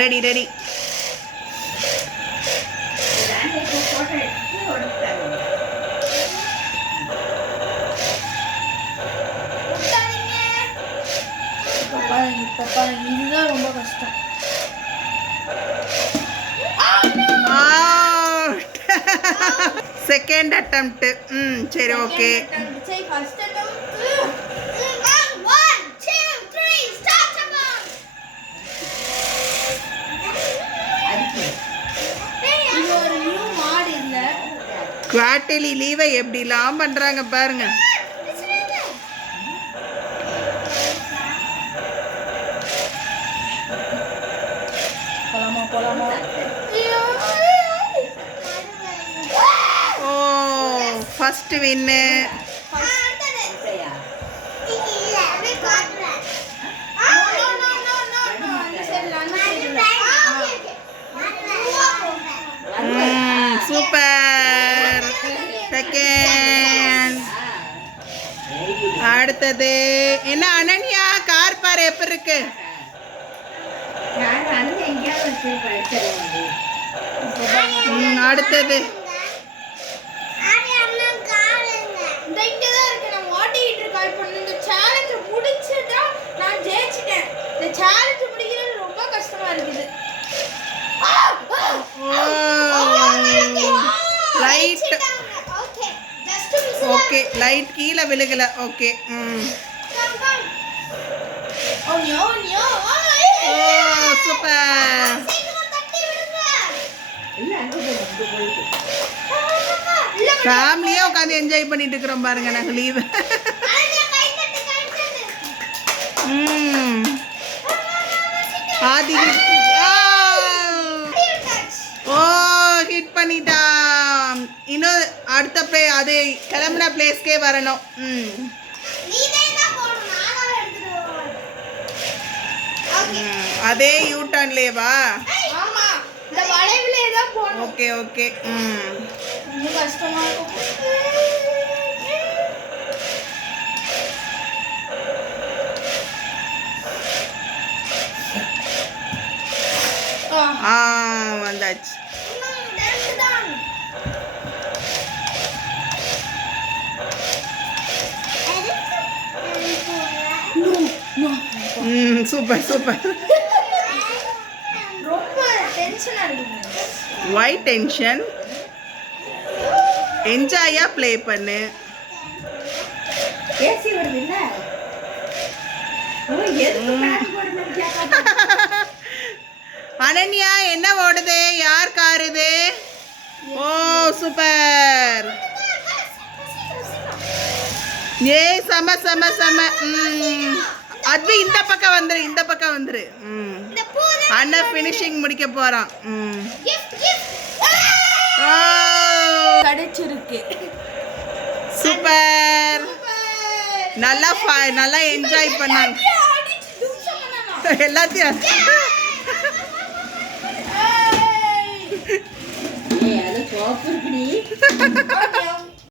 Ready ready. இதுதான் ரொம்ப கஷ்டம். Second attempt. சரி ஓகே. First attempt. குவார்டர்லி லீவை எப்படிலாம் பண்றாங்க பாருங்க. ஓ ஃபர்ஸ்ட் வின்னு. சூப்பர். செகண்ட். அடுத்தது என்ன அனன்யா? கார் பாரு எப்படி இருக்கு. அடுத்தது ரொம்ப கஷ்டமா இருக்குது. லைட். ஓகே லைட் கீழே விழுகல. ஓகே. சூப்பர். ஃபேமிலியே உட்காந்து என்ஜாய் பண்ணிட்டு இருக்கிறோம் பாருங்க நாங்கள் லீவு. ஆதி ஓ ஹிட் பண்ணிட்டான். இன்னும் அடுத்த பிளே அது கிளம்புன பிளேஸ்க்கே வரணும். அதே யூ டர்ன்லேவா? Okay okay. கஷ்டமா இருக்கும். வந்தாச்சு. Super super. ரொம்ப டென்ஷனா இருக்கு. வை டென்ஷன்? என்ஜாயா ப்ளே பண்ணு. ஏசி வருது இல்ல? ஓ எதுக்கு பேக் போடுறேன்னு கேட்காத. அனன்யா என்ன ஓடுது? யார் கார் இது? ஓ சூப்பர். ஏ சம சம சம. அது இந்த பக்கம் வந்துரு, இந்த பக்கம் வந்துரு. அண்ணா ஃபினிஷிங் முடிக்க போறான். கிடைச்சிருக்கு. சூப்பர். நல்லா என்ஜாய் பண்ணாங்க எல்லாத்தையும். அது சோப்பு இருக்குடி.